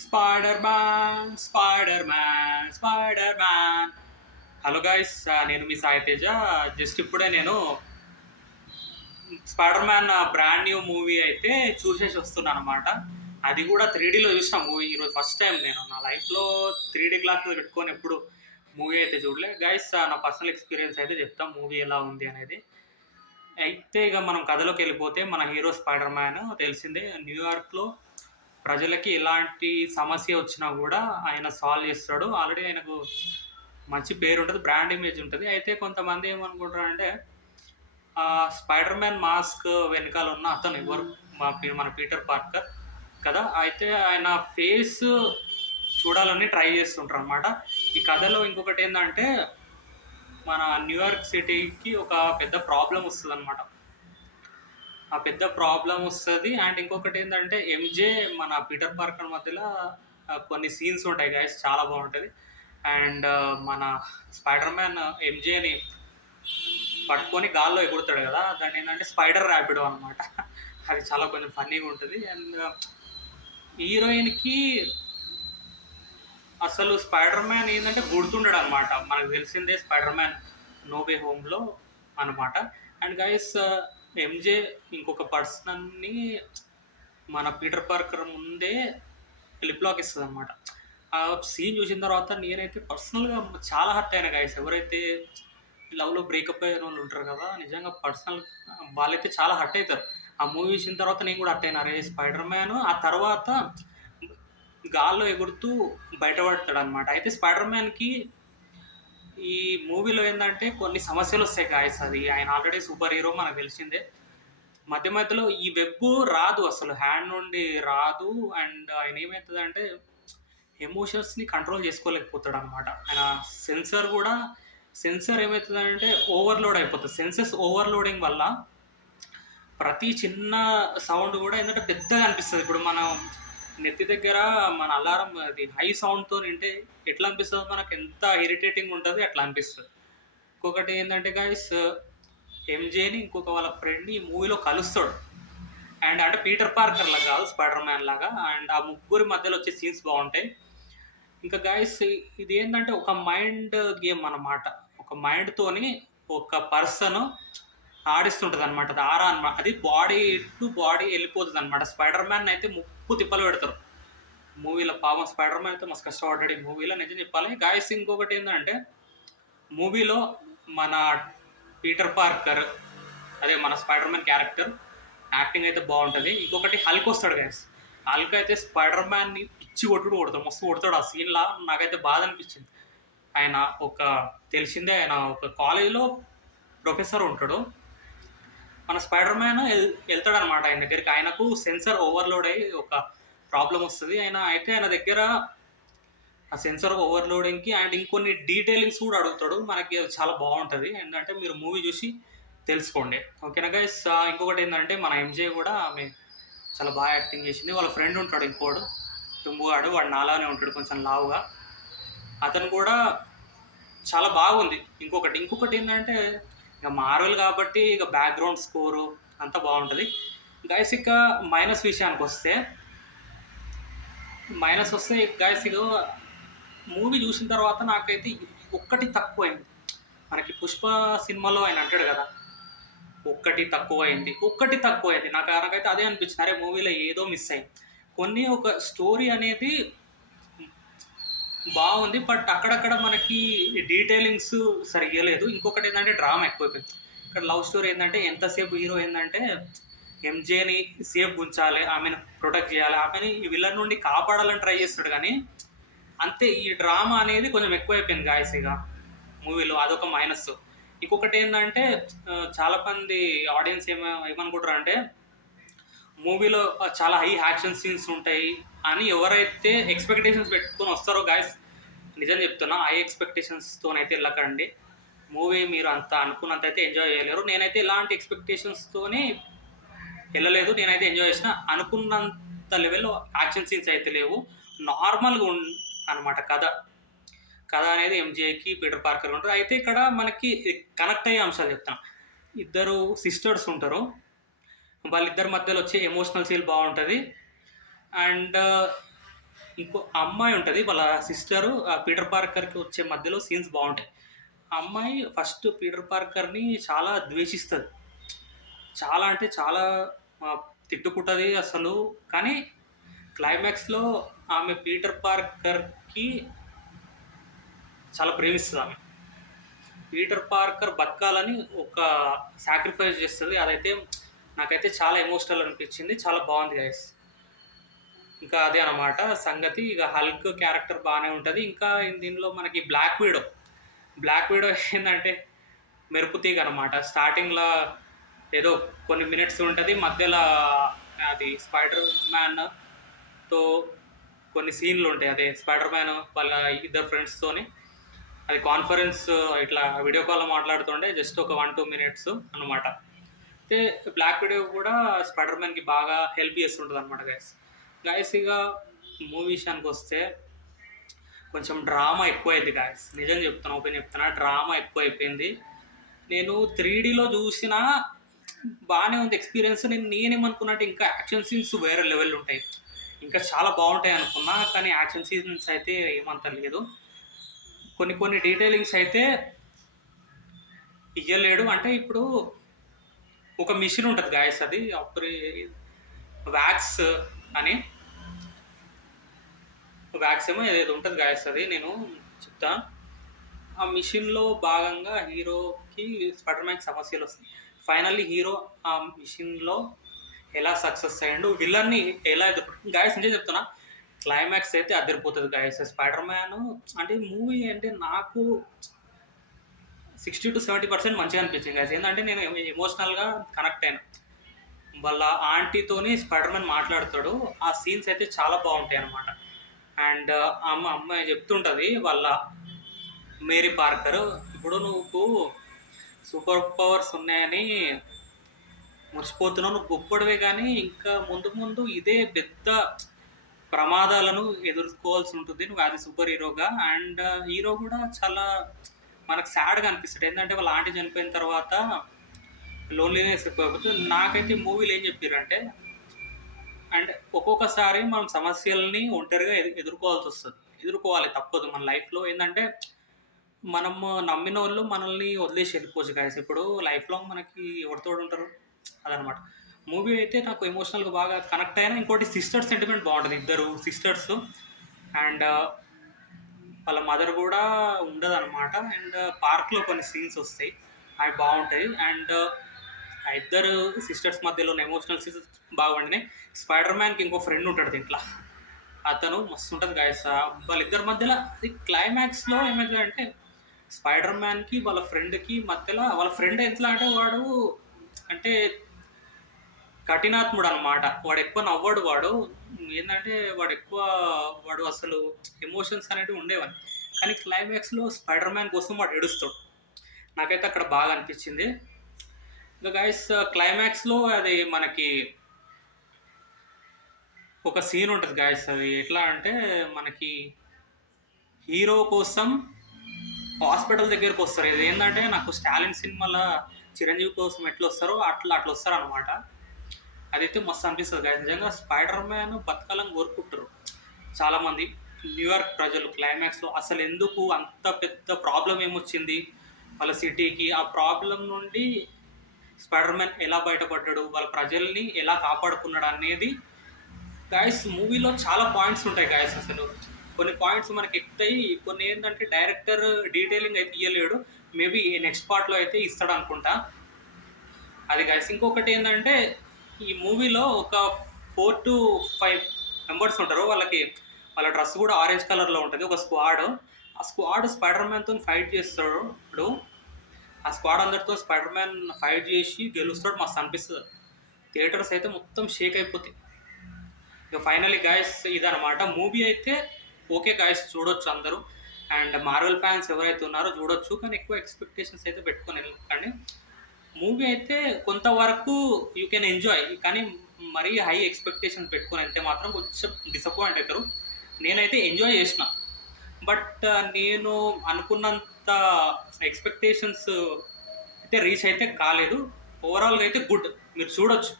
Spider man spider man spider man. Hello guys, నేను మీ Sai Teja. Just ఇప్పుడే నేను spider man brand new movie అయితే చూసేసి వస్తున్నాను అనమాట. అది కూడా 3Dలో చూసిన మూవీ ఈరోజు ఫస్ట్ టైం. నేను నా లైఫ్లో 3D గ్లాసెస్ పెట్టుకొని ఎప్పుడు మూవీ అయితే చూడలే గైస్. నా పర్సనల్ ఎక్స్పీరియన్స్ అయితే చెప్తాం మూవీ ఎలా ఉంది అనేది. అయితే ఇక మనం కథలోకి వెళ్ళిపోతే, మన హీరో స్పైడర్ మ్యాన్ తెలిసిందే, న్యూయార్క్లో ప్రజలకి ఎలాంటి సమస్య వచ్చినా కూడా ఆయన సాల్వ్ చేస్తాడు. ఆల్రెడీ ఆయనకు మంచి పేరు ఉంటుంది, బ్రాండ్ ఇమేజ్ ఉంటుంది. అయితే కొంతమంది ఏమనుకుంటారంటే ఆ స్పైడర్ మ్యాన్ మాస్క్ వెనకాల ఉన్న అతను ఎవరు, మన పీటర్ పార్కర్ కదా. అయితే ఆయన ఫేస్ చూడాలని ట్రై చేస్తుంటారు అనమాట. ఈ కథలో ఇంకొకటి ఏంటంటే, మన న్యూయార్క్ సిటీకి ఒక పెద్ద ప్రాబ్లం వస్తుంది అనమాట. ఆ పెద్ద ప్రాబ్లం వస్తుంది. అండ్ ఇంకొకటి ఏంటంటే, ఎంజే మన పీటర్ పార్కర్ మధ్యలో కొన్ని సీన్స్ ఉంటాయి గైస్, చాలా బాగుంటుంది. అండ్ మన స్పైడర్ మ్యాన్ ఎంజేని పట్టుకొని గాల్లో ఎగురుతాడు కదా, దాన్ని ఏంటంటే స్పైడర్ ర్యాపిడో అనమాట. అది చాలా కొంచెం ఫన్నీగా ఉంటుంది. అండ్ హీరోయిన్కి అసలు స్పైడర్ మ్యాన్ ఏంటంటే గుర్తుండడు అనమాట. మనకు తెలిసిందే స్పైడర్ మ్యాన్ నో వే హోమ్లో అనమాట. అండ్ గైస్, ఎంజే ఇంకొక పర్సన్ని మన పీటర్ పార్కర్ ముందే లిప్ లాక్ ఇస్తుంది అనమాట. ఆ సీన్ చూసిన తర్వాత నేనైతే పర్సనల్గా చాలా హర్ట్ అయినా గైస్. ఎవరైతే లవ్లో బ్రేకప్ అయిన వాళ్ళు ఉంటారు కదా, నిజంగా పర్సనల్ వాళ్ళైతే చాలా హర్ట్ అవుతారు. ఆ మూవీ చూసిన తర్వాత నేను కూడా హర్ట్ అయినా. రే, స్పైడర్ మ్యాన్ ఆ తర్వాత గాల్లో ఎగురుతూ బయటపడతాడు అనమాట. అయితే స్పైడర్ మ్యాన్కి ఈ మూవీలో ఏంటంటే కొన్ని సమస్యలు వస్తాయి గాయస్. అది ఆయన ఆల్రెడీ సూపర్ హీరో, మనకు తెలిసిందే. మధ్య మధ్యలో ఈ వెబ్ రాదు, అసలు హ్యాండ్ నుండి రాదు. అండ్ ఆయన ఏమవుతుందంటే ఎమోషన్స్ని కంట్రోల్ చేసుకోలేకపోతాడు అనమాట. ఆయన సెన్సర్ ఏమవుతుందంటే ఓవర్లోడ్ అయిపోతుంది. సెన్సెస్ ఓవర్లోడింగ్ వల్ల ప్రతి చిన్న సౌండ్ కూడా ఏంటంటే పెద్దగా అనిపిస్తుంది. ఇప్పుడు మనం నెత్తి దగ్గర మన అలారం అది హై సౌండ్తో వింటే ఎట్లా అనిపిస్తుంది, మనకు ఎంత ఇరిటేటింగ్ ఉంటుంది అట్లా అనిపిస్తుంది. ఇంకొకటి ఏంటంటే గైస్, ఎంజేని ఇంకొక వాళ్ళ ఫ్రెండ్ని ఈ మూవీలో కలుస్తాడు. అండ్ అంటే పీటర్ పార్కర్ లాగా కాదు, స్పైడర్ మ్యాన్ లాగా. అండ్ ఆ ముగ్గురి మధ్యలో వచ్చే సీన్స్ బాగుంటాయి. ఇంకా గైస్, ఇది ఏంటంటే ఒక మైండ్ గేమ్ అన్నమాట. ఒక మైండ్తోని ఒక పర్సన్ ఆడిస్తుంటుంది అనమాట. అది ఆరా అనమాట. అది బాడీ టు బాడీ వెళ్ళిపోతుంది అనమాట. స్పైడర్ మ్యాన్ అయితే ముప్పు తిప్పలు పెడతారు మూవీలో. పాపం స్పైడర్ మ్యాన్ అయితే మస్తు కష్టపడ్డాడు ఈ మూవీలో, నిజం చెప్పాలి గాయస్. ఇంకొకటి ఏంటంటే, మూవీలో మన పీటర్ పార్కర్, అదే మన స్పైడర్ మ్యాన్ క్యారెక్టర్ యాక్టింగ్ అయితే బాగుంటుంది. ఇంకొకటి హల్క్ వస్తాడు గైస్. హల్క్ అయితే స్పైడర్ మ్యాన్ని పిచ్చి కొడతాడు, మస్తు కొడతాడు. ఆ సీన్లో నాకైతే బాధ అనిపించింది. ఆయన తెలిసిందే, ఆయన ఒక కాలేజీలో ప్రొఫెసర్ ఉంటాడు. మన స్పైడర్ మ్యాన్ వెళ్తాడనమాట ఆయన దగ్గరికి. ఆయనకు సెన్సర్ ఓవర్లోడ్ అయ్యి ఒక ప్రాబ్లం వస్తుంది. ఆయన దగ్గర ఆ సెన్సర్ ఓవర్లోడింగ్కి అండ్ ఇంకొన్ని డీటెయిలింగ్స్ కూడా అడుగుతాడు. మనకి అది చాలా బాగుంటుంది. ఏంటంటే మీరు మూవీ చూసి తెలుసుకోండి, ఓకేనా గైస్. ఇంకొకటి ఏంటంటే, మన ఎంజే కూడా ఆమె చాలా బాగా యాక్టింగ్ చేసింది. వాళ్ళ ఫ్రెండ్ ఉంటాడు ఇంకోడు, టుంబుగాడు. వాడు నాలానే ఉంటాడు, కొంచెం లావుగా. అతను కూడా చాలా బాగుంది. ఇంకొకటి ఏంటంటే, ఇక మార్వెల్ కాబట్టి ఇక బ్యాక్గ్రౌండ్ స్కోరు అంతా బాగుంటుంది గైస్. ఇక మైనస్ విషయానికి వస్తే గైస్, ఇక మూవీ చూసిన తర్వాత నాకైతే ఒక్కటి తక్కువైంది. మనకి పుష్ప సినిమాలో ఆయన అంటాడు కదా, ఒక్కటి తక్కువైంది. నాకైతే అదే అనిపించింది. అరే, మూవీలో ఏదో మిస్ అయింది. ఒక స్టోరీ అనేది బాగుంది, బట్ అక్కడక్కడ మనకి డీటెయిలింగ్స్ సరిగ్గా ఇవ్వలేదు. ఇంకొకటి ఏంటంటే, డ్రామా ఎక్కువైపోయింది. ఇక్కడ లవ్ స్టోరీ ఏంటంటే, ఎంతసేపు హీరో ఏంటంటే ఎంజేని సేఫ్ ఉంచాలి, ఆమెను ప్రొటెక్ట్ చేయాలి, ఆమెని ఈ విలన్ నుండి కాపాడాలని ట్రై చేస్తాడు. కానీ అంతే, ఈ డ్రామా అనేది కొంచెం ఎక్కువైపోయింది గాయస్ ఇక మూవీలో. అదొక మైనస్. ఇంకొకటి ఏంటంటే, చాలామంది ఆడియన్స్ ఏమనుకుంటారు అంటే, మూవీలో చాలా హై యాక్షన్ సీన్స్ ఉంటాయి అని ఎవరైతే ఎక్స్పెక్టేషన్స్ పెట్టుకొని వస్తారో గాయస్, నిజం చెప్తున్నా, హై ఎక్స్పెక్టేషన్స్తోనైతే వెళ్ళకండి. మూవీ మీరు అంత అనుకున్నంత అయితే ఎంజాయ్ చేయలేరు. నేనైతే ఇలాంటి ఎక్స్పెక్టేషన్స్తోని వెళ్ళలేదు. నేనైతే ఎంజాయ్ చేసిన. అనుకున్నంత లెవెల్లో యాక్షన్ సీన్స్ అయితే లేవు. నార్మల్గా అనమాట కథ అనేది ఎంజేకి పీటర్ పార్కర్ ఉంటుంది. అయితే ఇక్కడ మనకి కనెక్ట్ అయ్యే అంశాలు చెప్తాను. ఇద్దరు సిస్టర్స్ ఉంటారు, వాళ్ళిద్దరి మధ్యలో వచ్చే ఎమోషనల్ సీన్ బాగుంటుంది. అండ్ ఇంకో అమ్మాయి ఉంటది. వాళ్ళ సిస్టరు పీటర్ పార్కర్‌కి వచ్చే మధ్యలో సీన్స్ బావుంటాయి. ఆ అమ్మాయి ఫస్ట్ పీటర్ పార్కర్‌ని చాలా ద్వేషిస్తది. చాలా అంటే చాలా ఆహ్, తిట్టుకుంటది అసలు. కానీ క్లైమాక్స్‌లో ఆమె పీటర్ పార్కర్‌కి చాలా ప్రేమిస్తదామె. పీటర్ పార్కర్ బతకాలని ఒక సాక్రిఫైస్ చేస్తది. అదైతే నాకైతే చాలా ఎమోషనల్ అనిపించింది. చాలా బావుంది గైస్. ఇంకా అదే అన్నమాట సంగతి. ఇక హల్క్ క్యారెక్టర్ బానే ఉంటది. ఇంకా దీనిలో మనకి బ్లాక్ విడో. బ్లాక్ విడో ఏందంటే మెరుపు తీగ అనమాట. స్టార్టింగ్‌ల ఏదో కొన్ని మినిట్స్ ఉంటది. మధ్యల అది స్పైడర్ మ్యాన్‌తో కొన్ని సీన్‌లుంటాయి. అదే స్పైడర్ మ్యాన్ వాళ్ళ ఇద్దరు ఫ్రెండ్స్‌తోని అది కాన్ఫరెన్స్ ఇట్లా వీడియో కాల్‌లో మాట్లాడుతుండే జస్ట్ ఒక 1, 2 మినిట్స్ అనమాట. అయితే బ్లాక్ విడో కూడా స్పైడర్ మ్యాన్‌కి బాగా హెల్ప్ చేస్తుంటదనమాట గైస్. గైస్ ఇక మూవీ విషయానికొస్తే కొంచెం డ్రామా ఎక్కువైద్ది గైస్. నిజం చెప్తున్నా, ఓపెన్ చెప్తున్నా. డ్రామా ఎక్కువైపోయింది. నేను 3డీలో చూసినా బానే ఉంది ఎక్స్‌పీరియన్స్. నేనేమనుకున్నా అంటే ఇంకా యాక్షన్ సీన్స్ వేరే లెవెల్‌లో ఉంటాయి. ఇంకా చాలా బావుంటాయి అనుకున్నా. కానీ యాక్షన్ సీన్స్ అయితే ఏమంత లేదు. కొన్ని కొన్ని డీటెయిలింగ్స్ అయితే ఇయ్యలేడు. అంటే ఇప్పుడు ఒక మిషన్ ఉంటది గాయ్స్ అది వాక్స్ అని. వాక్స్ ఏమో ఏదేదో ఉంటది గాయ్స్ అది నేను చెప్తా. ఆ మిషన్‌లో భాగంగా హీరోకి స్పైడర్ మ్యాన్‌కి సమస్యలొస్తాయి. ఫైనల్లీ హీరో ఆ మిషన్‌లో ఎలా సక్సెస్ అయ్యిండు, విలన్ని ఎలా గాయ్స్ నిజం చెప్తున్నా క్లైమాక్స్ అయితే అదిరిపోతది గాయ్స్. స్పైడర్ మ్యాన్ అంటే మూవీ అంటే నాకు 60-70% మంచిగా అనిపించింది గాయ్స్. ఏందంటే నేను ఎమోషనల్‌గా కనెక్ట్ అయినా. వాళ్ళ ఆంటీతోని స్పైడర్ మ్యాన్ మాట్లాడతాడు. ఆ సీన్స్ అయితే చాలా బావుంటాయన్నమాట. అండ్ అమ్మాయి చెప్తుంటది వాళ్ళ మేరీ పార్కర్, "ఇప్పుడు నువ్వు సూపర్ పవర్స్ ఉన్నాయని మురిసిపోతున్నావు. నువ్వు గొప్పోడివే గానీ, ఇంకా ముందు ముందు ఇదే పెద్ద ప్రమాదాలను ఎదుర్కోవాల్సి ఉంటుంది. నువ్వు యాస్ ఎ సూపర్ హీరోగా." అండ్ హీరో గూడా చాలా మనకు సాడ్‌గా అనిపిస్తాడు. ఏందంటే వాళ్ళ ఆంటీ చనిపోయిన తర్వాత లోన్లీనెస్ ఎక్కువైపోతే నాకైతే మూవీలో ఏం చెప్పిర్రంటే అండ్ ఒక్కొక్కసారి మనం సమస్యల్ని ఒంటరిగా ఎదుర్కోవాల్సొస్తది. ఎదుర్కోవాలి తప్పదు. మన లైఫ్‌లో ఏందంటే మనము నమ్మినోళ్ళు మనల్ని వదిలేసి వెళ్ళిపోవచ్చు గైస్. ఇప్పుడు లైఫ్ లాంగ్ మనకి ఎవరు తోడుంటారు? అదనమాట. మూవీ అయితే నాకు ఎమోషనల్‌గా బాగా కనెక్ట్ అయినా. ఇంకోటి సిస్టర్ సెంటిమెంట్ బావుంటది. ఇద్దరు సిస్టర్స్ అండ్ వాళ్ళ మదర్ గూడా ఉండదనమాట. అండ్ పార్క్‌లో కొన్ని సీన్స్ ఒస్తాయి. అవి బావుంటాయి. అండ్ ఆ ఇద్దరు సిస్టర్స్ మధ్యలో ఉన్న ఎమోషనల్ సీన్స్ బాగా పండినాయి. స్పైడర్ మ్యాన్‌కి ఇంకో ఫ్రెండ్ ఉంటాడు దీంట్ల. అతను మస్తుంటది గైస్. వాళ్ళిద్దరి మధ్యల అది క్లైమాక్స్‌లో ఏమైతదంటే స్పైడర్ మ్యాన్‌కి వాళ్ళ ఫ్రెండ్‌కి మధ్యల వాళ్ళ ఫ్రెండ్ ఎట్లా అంటే వాడు అంటే కఠినాత్ముడనమాట. వాడెక్కువ నవ్వడు వాడు. ఏందంటే వాడు అసలు ఎమోషన్స్ అనేటివి ఉండేవని. కానీ క్లైమాక్స్‌లో స్పైడర్ మ్యాన్ కోసం వాడు ఏడుస్తాడు. నాకైతే అక్కడ బాగా అనిపించింది. ఇంకా గైస్ క్లైమాక్స్‌లో అది మనకి ఒక సీన్ ఉంటది గైస్. అది ఎట్లా అంటే మనకి హీరో కోసం హాస్పిటల్ దగ్గరకొస్తారు. ఇదేందంటే నాకు 'స్టాలిన్' సినిమాల చిరంజీవి కోసం ఎట్లొస్తారో అట్లొస్తారనమాట. అదైతే మస్తు అనిపిస్తది గైస్. నిజంగా స్పైడర్ మ్యాన్ బతకాలని కోరుకుంటారు చాలామంది. న్యూయార్క్ ప్రజలు క్లైమాక్స్‌లో అసలెందుకు అంత పెద్ద ప్రాబ్లమ్ ఏమొచ్చింది వాళ్ళ సిటీకి? ఆ ప్రాబ్లమ్ నుండి స్పైడర్ మ్యాన్ ఎలా బయటపడ్డాడు? వాళ్ళ ప్రజల్ని ఎలా కాపాడుకున్నాడు అనేది గైస్ మూవీలో చాలా పాయింట్స్ ఉంటాయి గైస్ అసలు. కొన్ని పాయింట్స్ మనకి ఎక్కుతాయి. కొన్ని ఏంటంటే డైరెక్టర్ డీటెయిలింగ్ అయితే ఇయ్యలేడు. మేబీ నెక్స్ట్ పార్ట్‌లో అయితే ఇస్తాడనుకుంటా. అది గైస్. ఇంకొకటి ఏందంటే ఈ మూవీలో ఒక 4-5 మెంబర్స్ ఉంటారు. వాళ్ళ డ్రెస్ కూడా ఆరెంజ్ కలర్‌లో ఉంటది. ఒక స్క్వాడ్. ఆ స్క్వాడ్ స్పైడర్ మ్యాన్‌తోని ఫైట్ చేస్తాడు. ఆ స్క్వాడ్ అందరితో స్పైడర్ మ్యాన్ ఫైట్ చేసి గెలుస్తాడు. మస్తు అనిపిస్తది. థియేటర్స్ అయితే మొత్తం షేక్ అయిపోతాయి. ఇక ఫైనల్లీ గాయ్స్ ఇదనమాట. మూవీ అయితే ఓకే గాయ్స్ చూడొచ్చు అందరూ. అండ్ మార్వెల్ ఫ్యాన్స్ ఎవరైతే ఉన్నారో చూడొచ్చు. కానీ ఎక్కువ ఎక్స్‌పెక్టేషన్స్ అయితే పెట్టుకొని వెళ్ళకండి. మూవీ అయితే కొంతవరకు యూ కెన్ ఎంజాయ్. కానీ మరీ హై ఎక్స్‌పెక్టేషన్స్ పెట్టుకొని వెళ్తే మాత్రం కొంచెం డిసప్పాయింట్ అయితారు. నేనైతే ఎంజాయ్ చేసిన. బట్ నేను అనుకున్నంత ఎక్స్‌పెక్టేషన్స్ అయితే రీచ్ అయితే కాలేదు. ఓవరాల్‌గా అయితే గుడ్. మీరు చూడొచ్చు.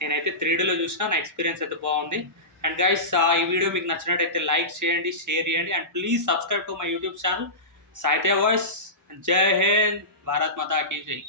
నేనైతే 3డీలో చూసినా. నా ఎక్స్‌పీరియన్స్ అయితే బాగుంది. అండ్ గైస్ ఈ వీడియో మీకు నచ్చినట్టయితే లైక్ చేయండి, షేర్ చేయండి, and please subscribe to my YouTube channel సాహిత్య వాయిస్. జై హింద్, భారత్ మాతా కీ జై.